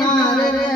हार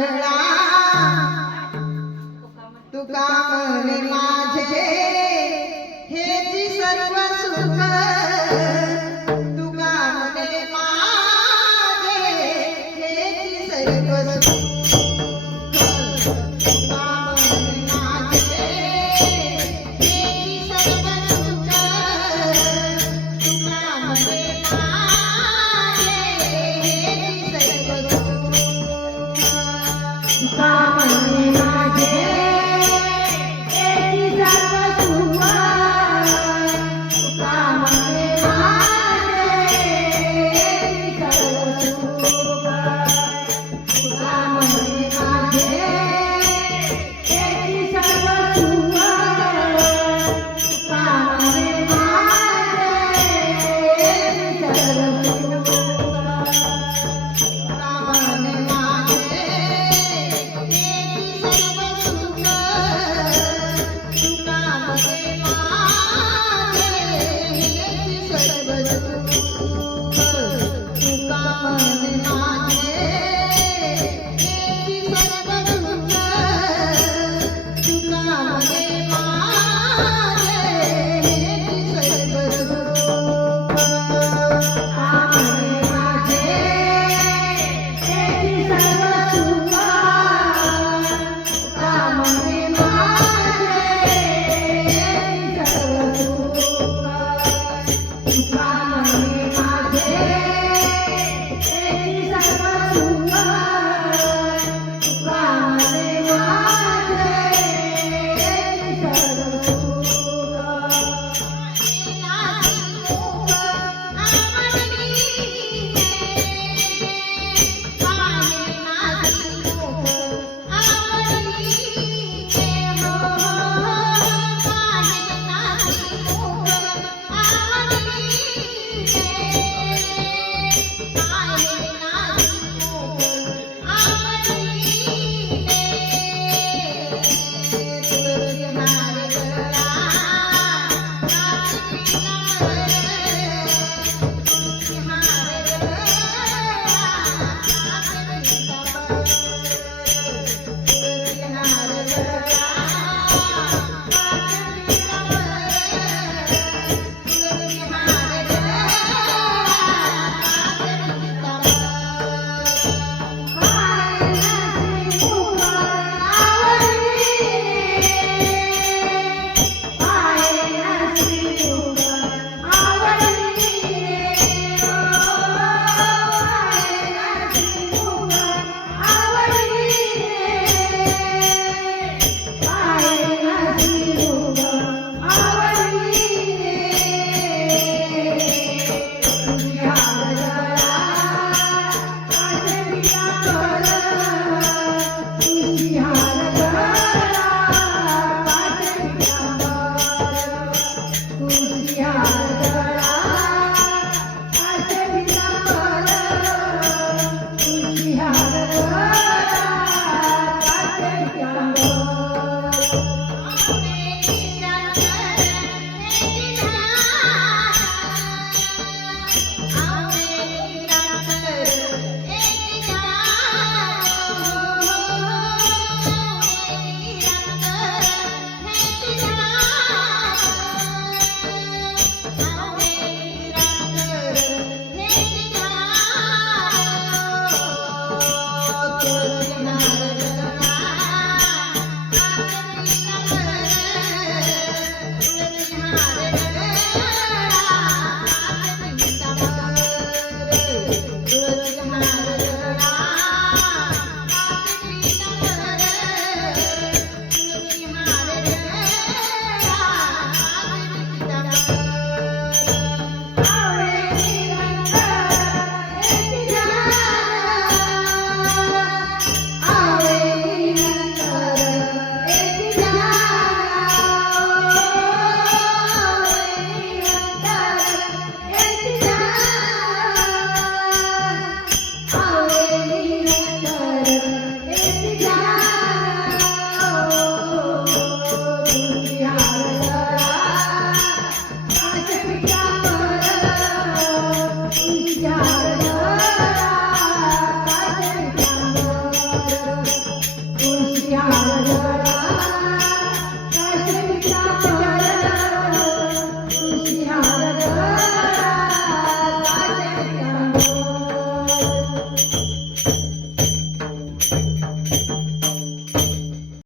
Hare